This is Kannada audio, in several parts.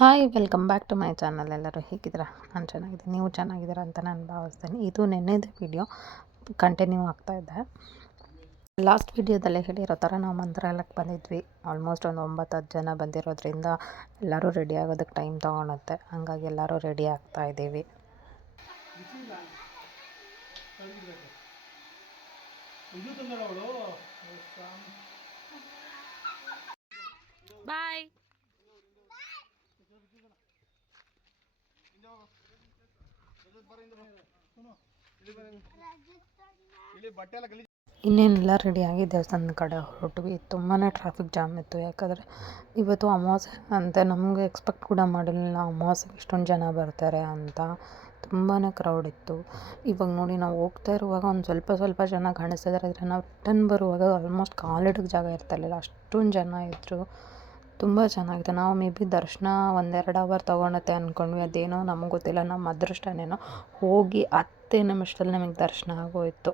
Hi welcome back to my channel. ಎಲ್ಲರೂ ಹೇಗಿದ್ದೀರಾ? ನಾನು ಚೆನ್ನಾಗಿದ್ದೀನಿ, ನೀವು ಚೆನ್ನಾಗಿದ್ದೀರಾ ಅಂತ ನಾನು ಭಾವಿಸ್ತೀನಿ. ಇದು ನೆನ್ನೆದು ವಿಡಿಯೋ ಕಂಟಿನ್ಯೂ ಆಗ್ತಾಯಿದ್ದೆ. ಲಾಸ್ಟ್ ವಿಡಿಯೋದಲ್ಲೇ ಹೇಳಿರೋ ಥರ ನಾವು ಮಂತ್ರಾಲಯಕ್ಕೆ ಬಂದಿದ್ವಿ. ಆಲ್ಮೋಸ್ಟ್ ಒಂದು 9-10 ಜನ ಬಂದಿರೋದ್ರಿಂದ ಎಲ್ಲರೂ ರೆಡಿ ಆಗೋದಕ್ಕೆ ಟೈಮ್ ತೊಗೊಳುತ್ತೆ. ಹಾಗಾಗಿ ಎಲ್ಲರೂ ರೆಡಿ ಆಗ್ತಾ ಇದ್ದೀವಿ. ಬಾಯ್. ಇನ್ನೇನೆಲ್ಲ ರೆಡಿಯಾಗಿ ದೇವಸ್ಥಾನದ ಕಡೆ ಹೊರಟ್ವಿ. ತುಂಬಾ ಟ್ರಾಫಿಕ್ ಜಾಮ್ ಇತ್ತು. ಯಾಕಂದರೆ ಇವತ್ತು ಅಮಾವಾಸ್ಯೆ ಅಂತೆ. ನಮಗೆ ಎಕ್ಸ್ಪೆಕ್ಟ್ ಕೂಡ ಮಾಡಿರಲಿಲ್ಲ ಅಮಾವಾಸ್ಯೆಗೆ ಇಷ್ಟೊಂದು ಜನ ಬರ್ತಾರೆ ಅಂತ. ತುಂಬಾ ಕ್ರೌಡ್ ಇತ್ತು. ಇವಾಗ ನೋಡಿ, ನಾವು ಹೋಗ್ತಾ ಇರುವಾಗ ಒಂದು ಸ್ವಲ್ಪ ಜನ ಕಾಣಿಸ್ತಿದ್ದಾರೆ. ಆದರೆ ನಾವು ರಿಟರ್ನ್ ಬರುವಾಗ ಆಲ್ಮೋಸ್ಟ್ ಕಾಲಿಡೋಕ್ಕೆ ಜಾಗ ಇರ್ತಾಯಿರಲಿಲ್ಲ, ಅಷ್ಟೊಂದು ಜನ ಇದ್ದರು. ತುಂಬ ಚೆನ್ನಾಗಿದೆ. ನಾವು ಮೇ ಬಿ ದರ್ಶನ 1-2 ಅವರ್ ತೊಗೊಳತ್ತೆ ಅಂದ್ಕೊಂಡ್ವಿ. ಅದೇನೋ ನಮಗೆ ಗೊತ್ತಿಲ್ಲ, ನಮ್ಮ ಅದೃಷ್ಟನೇನೋ ಹೋಗಿ 10 ನಿಮಿಷದಲ್ಲಿ ನಮಗೆ ದರ್ಶನ ಆಗೋಯಿತು.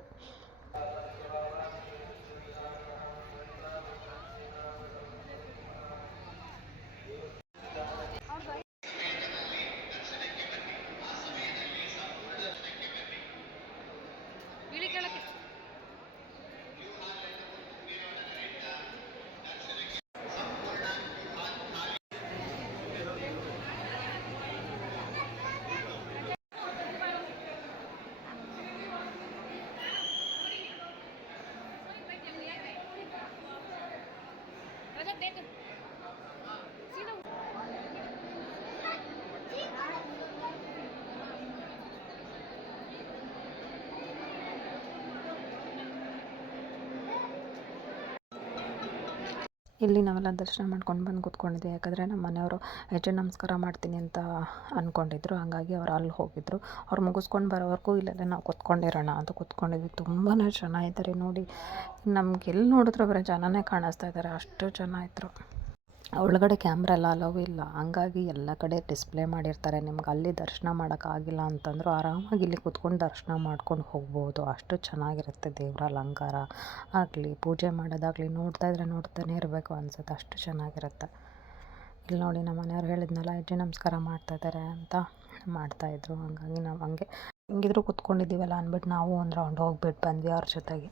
ಇಲ್ಲಿ ನಾವೆಲ್ಲ ದರ್ಶನ ಮಾಡ್ಕೊಂಡು ಬಂದು ಕೂತ್ಕೊಂಡಿದ್ವಿ. ಯಾಕಂದರೆ ನಮ್ಮ ಮನೆಯವರು ಹೆಜ್ಜೆ ನಮಸ್ಕಾರ ಮಾಡ್ತೀನಿ ಅಂತ ಅಂದ್ಕೊಂಡಿದ್ರು. ಹಾಗಾಗಿ ಅವ್ರು ಅಲ್ಲಿ ಹೋಗಿದ್ರು. ಅವ್ರು ಮುಗಿಸ್ಕೊಂಡು ಬರೋವರೆಗೂ ಇಲ್ಲೆಲ್ಲ ನಾವು ಕೂತ್ಕೊಂಡಿರೋಣ ಅಂತ ಕೂತ್ಕೊಂಡಿದ್ವಿ. ತುಂಬಾ ಚೆನ್ನಾಗಿದ್ದಾರೆ ನೋಡಿ. ನಮ್ಗೆ ಎಲ್ಲಿ ನೋಡಿದ್ರು ಬರೀ ಜನನೇ ಕಾಣಿಸ್ತಾ ಇದ್ದಾರೆ, ಅಷ್ಟು ಜನ ಇದ್ದರು. ಒಳಗಡೆ ಕ್ಯಾಮ್ರಾ ಎಲ್ಲ ಅಲೋವ್ ಇಲ್ಲ. ಹಂಗಾಗಿ ಎಲ್ಲ ಕಡೆ ಡಿಸ್ಪ್ಲೇ ಮಾಡಿರ್ತಾರೆ. ನಿಮ್ಗೆ ಅಲ್ಲಿ ದರ್ಶನ ಮಾಡೋಕ್ಕಾಗಿಲ್ಲ ಅಂತಂದರೂ ಆರಾಮಾಗಿ ಇಲ್ಲಿ ಕೂತ್ಕೊಂಡು ದರ್ಶನ ಮಾಡ್ಕೊಂಡು ಹೋಗ್ಬೋದು. ಅಷ್ಟು ಚೆನ್ನಾಗಿರುತ್ತೆ. ದೇವರ ಅಲಂಕಾರ ಆಗಲಿ, ಪೂಜೆ ಮಾಡೋದಾಗಲಿ ನೋಡ್ತಾನೆ ಇರಬೇಕು ಅನಿಸುತ್ತೆ, ಅಷ್ಟು ಚೆನ್ನಾಗಿರುತ್ತೆ. ಇಲ್ಲಿ ನೋಡಿ, ನಮ್ಮ ಮನೆಯವ್ರು ಹೇಳಿದ್ನಲ್ಲ, ಹೆಜ್ಜೆ ನಮಸ್ಕಾರ ಮಾಡ್ತಾಯಿದ್ದಾರೆ ಅಂತ ಮಾಡ್ತಾಯಿದ್ರು. ಹಾಗಾಗಿ ನಾವು ಹೆಂಗಿದ್ರು ಕೂತ್ಕೊಂಡಿದ್ದೀವಲ್ಲ ಅಂದ್ಬಿಟ್ಟು ನಾವು ಒಂದು ರೌಂಡ್ ಹೋಗ್ಬಿಟ್ಟು ಬಂದ್ವಿ ಅವ್ರ ಜೊತೆಗೆ.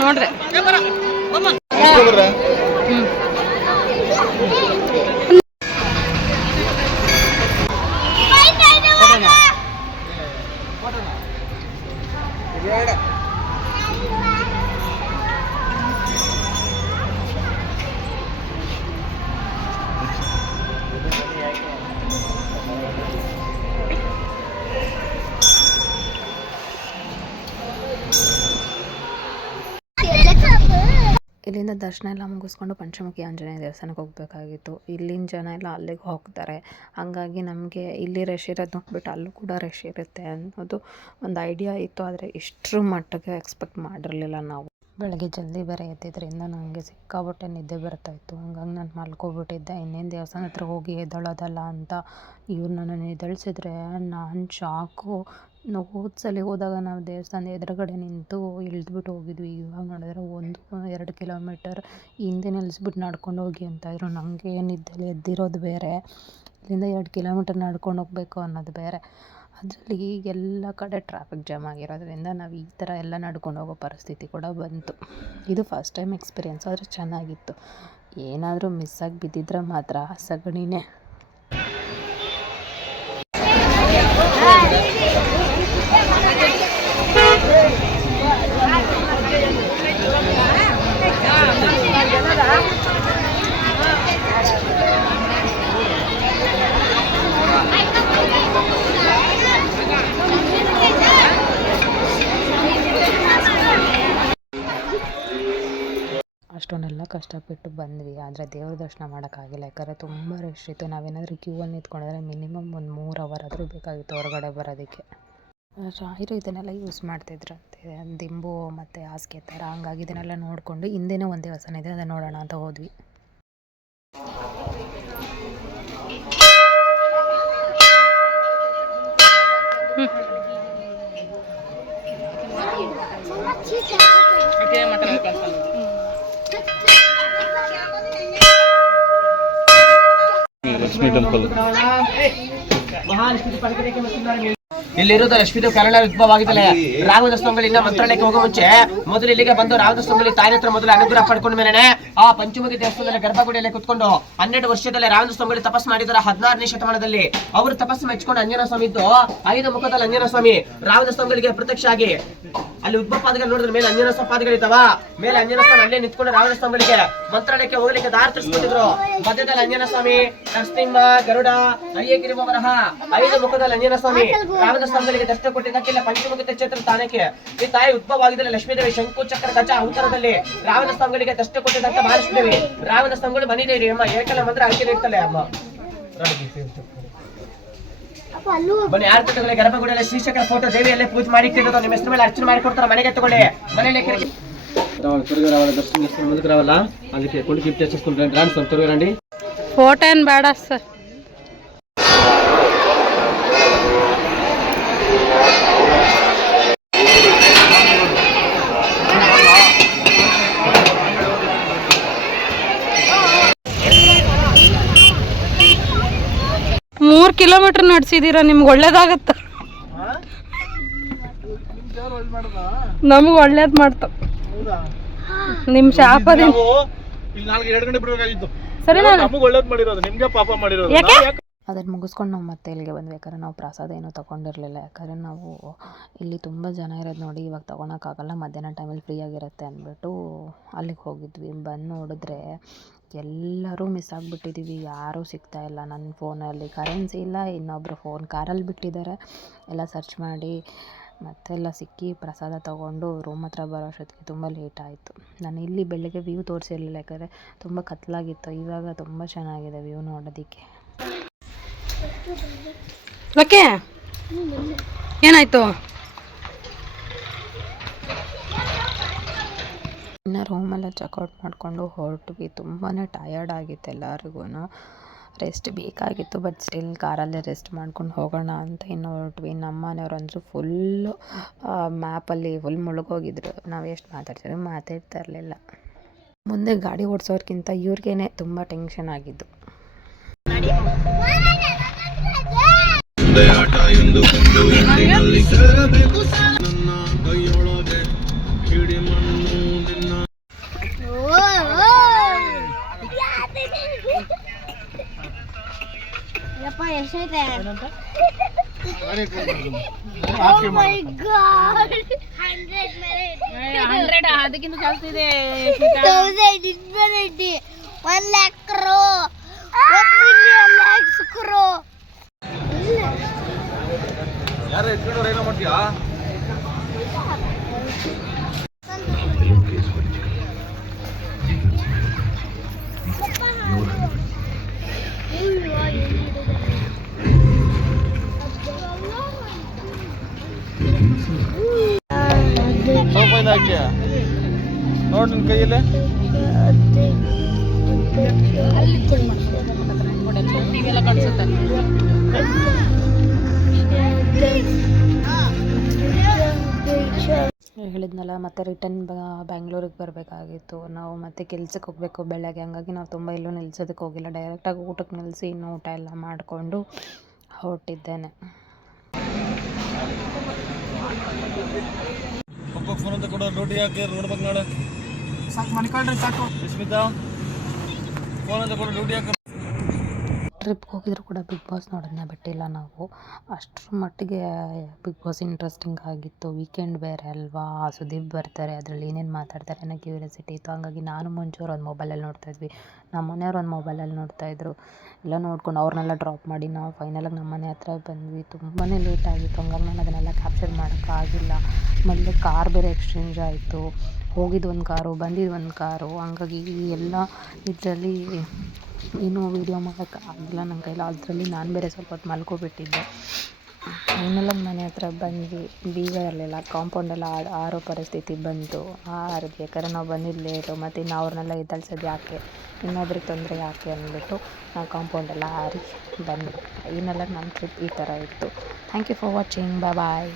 ನೋಡ್ರಿ ಇಲ್ಲಿಂದ ದರ್ಶನ ಎಲ್ಲ ಮುಗಿಸ್ಕೊಂಡು ಪಂಚಮುಖಿ ಆಂಜನೇಯ ದೇವಸ್ಥಾನಕ್ಕೆ ಹೋಗಬೇಕಾಗಿತ್ತು. ಇಲ್ಲಿನ ಜನ ಎಲ್ಲ ಅಲ್ಲಿಗೆ ಹೋಗ್ತಾರೆ. ಹಾಗಾಗಿ ನಮಗೆ ಇಲ್ಲಿ ರಶ್ ಇರೋದು ನೋಡ್ಬಿಟ್ಟು ಅಲ್ಲೂ ಕೂಡ ರಶ್ ಇರುತ್ತೆ ಅನ್ನೋದು ಒಂದು ಐಡಿಯಾ ಇತ್ತು. ಆದರೆ ಇಷ್ಟರ ಮಟ್ಟಿಗೆ ಎಕ್ಸ್ಪೆಕ್ಟ್ ಮಾಡಿರಲಿಲ್ಲ ನಾವು. ಬೆಳಗ್ಗೆ ಜಲ್ದಿ ಬೇರೆ ಎದ್ದಿದ್ದರಿಂದ ನನಗೆ ಸಿಕ್ಕಾಪಟ್ಟೆ ನಿದ್ದೆ ಬರ್ತಾಯಿತ್ತು. ಹಂಗಾಗಿ ನಾನು ಮಲ್ಕೊಬಿಟ್ಟಿದ್ದೆ. ಇನ್ನೇನು ದೇವಸ್ಥಾನ ಹತ್ರ ಹೋಗಿ ಎದ್ದೇಳೋದಲ್ಲ ಅಂತ ಇವ್ರು ನನ್ನನ್ನು ಎದ್ದೇಳಿಸಿದ್ರೆ ನಾನು ಶಾಕು. ನಾವು ಹೋದ್ಸಲಿ ಹೋದಾಗ ನಾವು ದೇವಸ್ಥಾನದ ಎದುರುಗಡೆ ನಿಂತು ಇಳಿದ್ಬಿಟ್ಟು ಹೋಗಿದ್ವಿ. ಇವಾಗ ನೋಡಿದ್ರೆ 1-2 ಕಿಲೋಮೀಟರ್ ಹಿಂದೆ ನಿಲ್ಲಿಸ್ಬಿಟ್ಟು ನಡ್ಕೊಂಡು ಹೋಗಿ ಅಂತಾಯಿದ್ರು. ನಮಗೆ ನಿದ್ದೆಲಿ ಎದ್ದಿರೋದು ಬೇರೆ, ಇಲ್ಲಿಂದ 2 ಕಿಲೋಮೀಟರ್ ನಡ್ಕೊಂಡು ಹೋಗಬೇಕು ಅನ್ನೋದು ಬೇರೆ. ಅದರಲ್ಲಿ ಎಲ್ಲ ಕಡೆ ಟ್ರಾಫಿಕ್ ಜಾಮ್ ಆಗಿರೋದ್ರಿಂದ ನಾವು ಈ ಥರ ಎಲ್ಲ ನಡ್ಕೊಂಡು ಹೋಗೋ ಪರಿಸ್ಥಿತಿ ಕೂಡ ಬಂತು. ಇದು ಫಸ್ಟ್ ಟೈಮ್ ಎಕ್ಸ್ಪೀರಿಯೆನ್ಸ್, ಆದರೆ ಚೆನ್ನಾಗಿತ್ತು. ಏನಾದರೂ ಮಿಸ್ಸಾಗಿ ಬಿದ್ದಿದ್ರೆ ಮಾತ್ರ ಸಗಣಿನೇ. ಅಷ್ಟೊಂದೆಲ್ಲ ಕಷ್ಟಪಟ್ಟು ಬಂದ್ವಿ. ಆದರೆ ದೇವ್ರ ದರ್ಶನ ಮಾಡೋಕ್ಕಾಗಿಲ್ಲ, ಯಾಕಂದರೆ ತುಂಬ ರಶ್ ಇತ್ತು. ನಾವೇನಾದರೂ ಕ್ಯೂವಲ್ಲಿ ನಿಂತ್ಕೊಂಡ್ರೆ ಮಿನಿಮಮ್ ಒಂದು 3 ಅವರ್ ಆದರೂ ಬೇಕಾಗಿತ್ತು ಹೊರಗಡೆ ಬರೋದಕ್ಕೆ. ರಾಯರು ಇದನ್ನೆಲ್ಲ ಯೂಸ್ ಮಾಡ್ತಿದ್ರಂತೆ, ದಿಂಬು ಮತ್ತು ಹಾಸಿಗೆ ಥರ. ಹಂಗಾಗಿ ಇದನ್ನೆಲ್ಲ ನೋಡಿಕೊಂಡು ಹಿಂದೆನೇ ಒಂದು ದೇವಸ್ಥಾನ ಇದೆ, ಅದನ್ನು ನೋಡೋಣ ಅಂತ ಹೋದ್ವಿ. ಲಕ್ಷ್ಮೀ ಟೆಂಪಲ್ ಇಲ್ಲಿರುವುದು ಲಕ್ಷ್ಮೀದೇವ್ ಕನ್ನಡ ಉದ್ಭವ ಆಗಿದ್ದಲ್ಲ. ರಾಘವೇಂದ್ರ ಸ್ವಾಮಿಗಳಿಂದ ಮಂತ್ರಾಲಯಕ್ಕೆ ಹೋಗೋ ಮುಂಚೆ ಮೊದಲು ಇಲ್ಲಿಗೆ ಬಂದು ರಾಘವೇಂದ್ರ ಸ್ವಾಮಿಗಳು ತಾಯಿ ಹತ್ರ ಮೊದಲು ಅನುಗ್ರಹ ಪಡ್ಕೊಂಡ ಮೇಲೆ ಆ ಪಂಚಮುಖಿ ದೇವಸ್ಥಾನದಲ್ಲಿ ಗರ್ಭಗುಡಿಯಲ್ಲಿ ಕುತ್ಕೊಂಡು 12 ವರ್ಷದಲ್ಲಿ ರಾಘವೇಂದ್ರ ಸ್ವಾಮಿಗಳು ತಪಸ್ ಮಾಡಿದ್ದಾರೆ. 16ನೇ ಶತಮಾನದಲ್ಲಿ ಅವರು ತಪಸ್ಸು ಮೆಚ್ಕೊಂಡು ಅಂಜನ ಸ್ವಾಮಿ ಇದ್ದು 5 ಮುಖದಲ್ಲಿ ಅಂಜನ ಸ್ವಾಮಿ ರಾಘವೇಂದ್ರ ಸ್ವಾಮಿಗಳಿಗೆ ಪ್ರತ್ಯಕ್ಷ ಆಗಿ ಅಲ್ಲಿ ಉದ್ಭವ ಪಾದಗಳು ನೋಡಿದ್ರೆ ಮೇಲೆ ಅಂಜನ ಪಾದಗಳಿದ್ದಾವ. ಮೇಲೆ ಅಂಜನ ಸ್ವಾಮಿ ಅಲ್ಲೇ ನಿಂತ್ಕೊಂಡು ರಾಘವೇಂದ್ರ ಸ್ವಾಮಿಗಳಿಗೆ ಮಂತ್ರಾಲಯಕ್ಕೆ ಹೋಗ್ಲಿಕ್ಕೆ ದಾರಿ ತಿಳಿಸ್ಕೊಟ್ಟಿದ್ರು. ಮಧ್ಯದಲ್ಲಿ ಅಂಜನ ಸ್ವಾಮಿ, ನರಸಿಂಹ, ಗರುಡ, ಅಯ್ಯಗಿರಿ ವರಹ 5 ಮುಖದಲ್ಲಿ ಅಂಜನ ಸ್ವಾಮಿ ರಾಘವೇಂದ್ರ ಸ್ವಾಮಿಗಳಿಗೆ ದರ್ಶನ ಕೊಟ್ಟಿದ್ದಕ್ಕೆಲ್ಲ ಪಂಚಮುಖಿ ಕ್ಷೇತ್ರ ಸ್ಥಾನಕ್ಕೆ ಈ ತಾಯಿ ಉದ್ಭವ ಆಗಿದ್ದರೆ ಲಕ್ಷ್ಮೀದೇವಿ ಶಂಕು ಚಕ್ರ ಗಜ ಅವತಾರದಲ್ಲಿ ರಾಘವೇಂದ್ರ ಸ್ವಾಮಿಗಳಿಗೆ ದರ್ಶನ ಕೊಟ್ಟಿದ್ದಂತ ಮಹಾಲಕ್ಷ್ಮೀದೇವಿ ರಾಘವೇಂದ್ರ ಸ್ವಾಮಿಗಳು ಮನಿದೇವಿ ಅಮ್ಮ ಏಕಲ್ಲ ಮಂತ್ರ ಅರ್ಚನೆ ಇರ್ತಾಳೆ ಅಮ್ಮ. ಬನ್ನಿ ಆರ್ತಗಳಿಗೆ ಗರ್ಭಗುಡಿಯಲ್ಲಿ ಶ್ರೀಶಂಕರ ಫೋಟೋ ದೇವಿಯಲ್ಲೇ ಪೂಜೆ ಮಾಡಿ ಇಟ್ಟಿರೋದು. ನಿಮ್ಮ ಹೆಸರು ಮೇಲೆ ಅರ್ಚನೆ ಮಾಡಿ ಕೊಡ್ತಾರೆ, ಮನೆಗೆ ತಗೊಳ್ಳಿ. ಮನೆಯಲ್ಲಿ ದರ್ಶನ ಮುಂದಕ್ಕೆ ಅದಕ್ಕೆ ಕೊಂಡು ಗಿಫ್ಟ್ ಹೆಚ್ಚಿಸ್ಕೊಂಡು ಗ್ರಾಂಡ್ ತರುವಿರಂಡಿ ಫೋಟೋ ಏನು ಬೇಡ ಸರ್. ಮೂರು ಕಿಲೋಮೀಟರ್ ನಡೆಸಿದ್ದೀರಾ, ನಿಮ್ಗೆ ಒಳ್ಳೇದಾಗತ್ತ. ನಮ್ಗೆ ಒಳ್ಳೇದು ಮಾಡ್ತಾವ ನಿಮ್ಮ ಶಾಪದಿಂದ. ಸರಿ, ಅದನ್ನು ಮುಗಿಸ್ಕೊಂಡು ನಾವು ಮತ್ತೆ ಇಲ್ಲಿಗೆ ಬಂದ್ವಿ. ಯಾಕಂದರೆ ನಾವು ಪ್ರಸಾದ ಏನೂ ತೊಗೊಂಡಿರಲಿಲ್ಲ. ಯಾಕಂದರೆ ನಾವು ಇಲ್ಲಿ ತುಂಬ ಜನ ಇರೋದು ನೋಡಿ ಇವಾಗ ತೊಗೊಳಕ್ಕಾಗಲ್ಲ, ಮಧ್ಯಾಹ್ನ ಟೈಮಲ್ಲಿ ಫ್ರೀ ಆಗಿರುತ್ತೆ ಅಂದ್ಬಿಟ್ಟು ಅಲ್ಲಿಗೆ ಹೋಗಿದ್ವಿ. ಬಂದು ನೋಡಿದ್ರೆ ಎಲ್ಲರೂ ಮಿಸ್ ಆಗಿಬಿಟ್ಟಿದ್ದೀವಿ, ಯಾರೂ ಸಿಗ್ತಾಯಿಲ್ಲ. ನನ್ನ ಫೋನಲ್ಲಿ ಕರೆನ್ಸಿ ಇಲ್ಲ, ಇನ್ನೊಬ್ಬರು ಫೋನ್ ಕಾರಲ್ಲಿ ಬಿಟ್ಟಿದ್ದಾರೆ. ಎಲ್ಲ ಸರ್ಚ್ ಮಾಡಿ ಮತ್ತೆಲ್ಲ ಸಿಕ್ಕಿ ಪ್ರಸಾದ ತೊಗೊಂಡು ರೂಮ್ ಹತ್ರ ಬರೋ ಅಷ್ಟೊತ್ತಿಗೆ ತುಂಬ ಲೇಟ್ ಆಯಿತು. ನಾನು ಇಲ್ಲಿ ಬೆಳಗ್ಗೆ ವ್ಯೂ ತೋರಿಸಿರಲಿಲ್ಲ, ಯಾಕಂದರೆ ತುಂಬ ಕತ್ಲಾಗಿತ್ತು. ಇವಾಗ ತುಂಬ ಚೆನ್ನಾಗಿದೆ ವ್ಯೂ ನೋಡೋದಕ್ಕೆ. ಓಕೆ, ಏನಾಯಿತು? ಇನ್ನು ರೂಮೆಲ್ಲ ಚೆಕ್ಔಟ್ ಮಾಡಿಕೊಂಡು ಹೊರಟ್ವಿ. ತುಂಬಾ ಟಯರ್ಡ್ ಆಗಿತ್ತು ಎಲ್ಲರಿಗೂ, ರೆಸ್ಟ್ ಬೇಕಾಗಿತ್ತು. ಬಟ್ ಸ್ಟಿಲ್ ಕಾರಲ್ಲೇ ರೆಸ್ಟ್ ಮಾಡ್ಕೊಂಡು ಹೋಗೋಣ ಅಂತ ಇನ್ನು ಹೊರಟ್ವಿ. ನಮ್ಮ ಮನೆಯವ್ರಂದ್ರು ಫುಲ್ಲು ಮ್ಯಾಪಲ್ಲಿ ಫುಲ್ ಮುಳುಗೋಗಿದ್ರು. ನಾವು ಎಷ್ಟು ಮಾತಾಡ್ತಿದ್ವಿ ಮಾತಾಡ್ತಾ ಇರಲಿಲ್ಲ. ಮುಂದೆ ಗಾಡಿ ಓಡಿಸೋರ್ಗಿಂತ ಇವ್ರಿಗೇನೆ ತುಂಬ ಟೆನ್ಷನ್ ಆಗಿದ್ದು. ಎಷ್ಟೈತೆ? Oh my God! 100 ಅದಕ್ಕಿಂತ ಜಾಸ್ತಿ ಇದೆ. 1000 infinity 1 lakh crore 1 million lakhs crore. ಯಾರು ಎತ್ಕೊಂಡು ಏನೋ ಮಾಡ್ತೀಯಾ? ನೋಡಿ ನಿನ್ನ ಕೈಯಲ್ಲೇ ಟಿವಿಯೆಲ್ಲ ಕಾಣಿಸುತ್ತೆ. ಹೇಳಿದ್ನಲ್ಲ, ಮತ್ತೆ ರಿಟರ್ನ್ ಬ್ಯಾಂಗ್ಳೂರಿಗೆ ಬರಬೇಕಾಗಿತ್ತು. ನಾವು ಮತ್ತೆ ಕೆಲ್ಸಕ್ಕೆ ಹೋಗಬೇಕು ಬೆಳಗ್ಗೆ. ಹಂಗಾಗಿ ನಾವು ತುಂಬ ಎಲ್ಲೂ ನಿಲ್ಸೋದಕ್ಕೆ ಹೋಗಿಲ್ಲ. ಡೈರೆಕ್ಟಾಗಿ ಊಟಕ್ಕೆ ನಿಲ್ಲಿಸಿ ಇನ್ನು ಊಟ ಎಲ್ಲ ಮಾಡಿಕೊಂಡು ಹೊರಟಿದ್ದೇನೆ. ಫೋನ್ ಅಂತ ಕೊಡೋ ರೋಟಿ ಹಾಕಿ ನೋಡ್ಬೇಕು ನೋಡ ಸಾಕು ಮಣಿಕೊಳ್ರಿ ಸಾಕು. ಸ್ಮಿತಾ ಫೋನ್ ಅಂತ ಕೊಡೋ ರೋಟಿ ಹಾಕಿ. ಟ್ರಿಪ್ಗೆ ಹೋಗಿದ್ರು ಕೂಡ ಬಿಗ್ ಬಾಸ್ ನೋಡೋದನ್ನ ಬಿಟ್ಟಿಲ್ಲ ನಾವು. ಅಷ್ಟರ ಮಟ್ಟಿಗೆ ಬಿಗ್ ಬಾಸ್ ಇಂಟ್ರೆಸ್ಟಿಂಗ್ ಆಗಿತ್ತು. ವೀಕೆಂಡ್ ಬೇರೆ ಅಲ್ವಾ, ಸುದೀಪ್ ಬರ್ತಾರೆ, ಅದರಲ್ಲಿ ಏನೇನು ಮಾತಾಡ್ತಾರೆ ಅನ್ನೋ ಕ್ಯೂರಿಯಾಸಿಟಿ ಇತ್ತು. ಹಂಗಾಗಿ ನಾನು ಮುಂಚೂರು ಒಂದು ಮೊಬೈಲಲ್ಲಿ ನೋಡ್ತಾಯಿದ್ವಿ, ನಮ್ಮ ಮನೆಯವ್ರು ಒಂದು ಮೊಬೈಲಲ್ಲಿ ನೋಡ್ತಾಯಿದ್ರು. ಎಲ್ಲ ನೋಡ್ಕೊಂಡು ಅವ್ರನ್ನೆಲ್ಲ ಡ್ರಾಪ್ ಮಾಡಿ ನಾವು ಫೈನಲಾಗಿ ನಮ್ಮ ಮನೆ ಹತ್ರ ಬಂದ್ವಿ. ತುಂಬಾ ಲೇಟ್ ಆಗಿತ್ತು, ಹಂಗಾಗಿ ನಾನು ಅದನ್ನೆಲ್ಲ ಕ್ಯಾಪ್ಚರ್ ಮಾಡೋಕ್ಕಾಗಿಲ್ಲ. ಮೊದಲು ಕಾರ್ ಬೇರೆ ಎಕ್ಸ್ಚೇಂಜ್ ಆಯಿತು. ಹೋಗಿದ್ದು ಒಂದು ಕಾರು, ಬಂದಿದ್ದು ಒಂದು ಕಾರು. ಹಂಗಾಗಿ ಎಲ್ಲ ಇದರಲ್ಲಿ ಏನೂ ವೀಡಿಯೋ ಮಾಡೋಕ್ಕಾಗಿಲ್ಲ ನನ್ನ ಕೈಲಿ. ಅದರಲ್ಲಿ ನಾನು ಬೇರೆ ಸ್ವಲ್ಪ ಹೊತ್ತು ಮಲ್ಕೊಬಿಟ್ಟಿದ್ದೆ. ಇನ್ನೆಲ್ಲ ಮನೆ ಹತ್ರ ಬಂದ್ವಿ, ಬೀಗ ಇರಲಿಲ್ಲ, ಕಾಂಪೌಂಡೆಲ್ಲ ಆರೋ ಪರಿಸ್ಥಿತಿ ಬಂತು. ಆರಿದ್ವಿ, ಯಾಕಂದರೆ ನಾವು ಬಂದಿದ್ದು ಲೇಟು. ಮತ್ತು ಇನ್ನು ಅವ್ರನ್ನೆಲ್ಲ ಎದ್ದೇಳ್ಸೋದು ಯಾಕೆ, ಇನ್ನೊಬ್ರಿಗೆ ತೊಂದರೆ ಯಾಕೆ ಅಂದ್ಬಿಟ್ಟು ನಾವು ಕಾಂಪೌಂಡೆಲ್ಲ ಆರಿ ಬಂದ್ವಿ. ಇನ್ನೆಲ್ಲ ನಮ್ಮ ಟ್ರಿಪ್ ಈ ಥರ ಇತ್ತು. Thank you for watching. Bye.